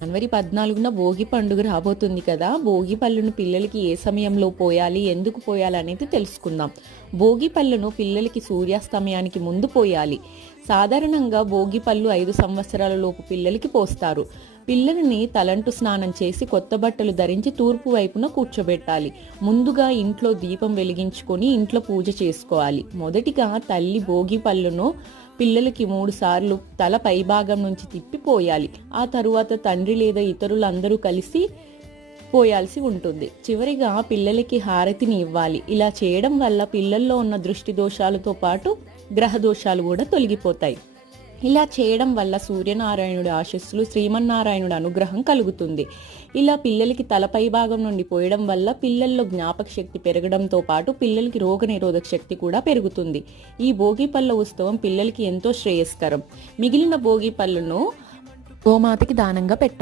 జనవరి 14న భోగి పండుగ రాబోతుంది కదా. భోగి పళ్ళును పిల్లలకి ఏ సమయంలో పోయాలి, ఎందుకు పోయాలి అనేది తెలుసుకుందాం. భోగి పళ్ళును పిల్లలకి సూర్యాస్తమయానికి ముందు పోయాలి. సాధారణంగా భోగి పళ్ళు 5 సంవత్సరాల లోపు పిల్లలకి పోస్తారు. పిల్లల్ని తలంటు స్నానం చేసి కొత్త బట్టలు ధరించి తూర్పు వైపున కూర్చోబెట్టాలి. ముందుగా ఇంట్లో దీపం వెలిగించుకొని ఇంట్లో పూజ చేసుకోవాలి. మొదటిగా తల్లి భోగి పళ్ళును పిల్లలకి 3 సార్లు తల పైభాగం నుంచి తిప్పిపోయాలి. ఆ తరువాత తండ్రి లేదా ఇతరులందరూ కలిసి పోయాల్సి ఉంటుంది. చివరిగా పిల్లలకి హారతిని ఇవ్వాలి. ఇలా చేయడం వల్ల పిల్లల్లో ఉన్న దృష్టి దోషాలతో పాటు గ్రహ దోషాలు కూడా తొలగిపోతాయి. ఇలా చేయడం వల్ల సూర్యనారాయణుడి ఆశీస్సులు, శ్రీమన్నారాయణుడి అనుగ్రహం కలుగుతుంది. ఇలా పిల్లలకి తలపై భాగం నుండి పోయడం వల్ల పిల్లల్లో జ్ఞాపక శక్తి పెరగడంతో పాటు పిల్లలకి రోగనిరోధక శక్తి కూడా పెరుగుతుంది. ఈ భోగి పళ్ళ ఉత్సవం పిల్లలకి ఎంతో శ్రేయస్కరం. మిగిలిన భోగి పళ్ళను గోమాతకి దానంగా పెట్టాలి.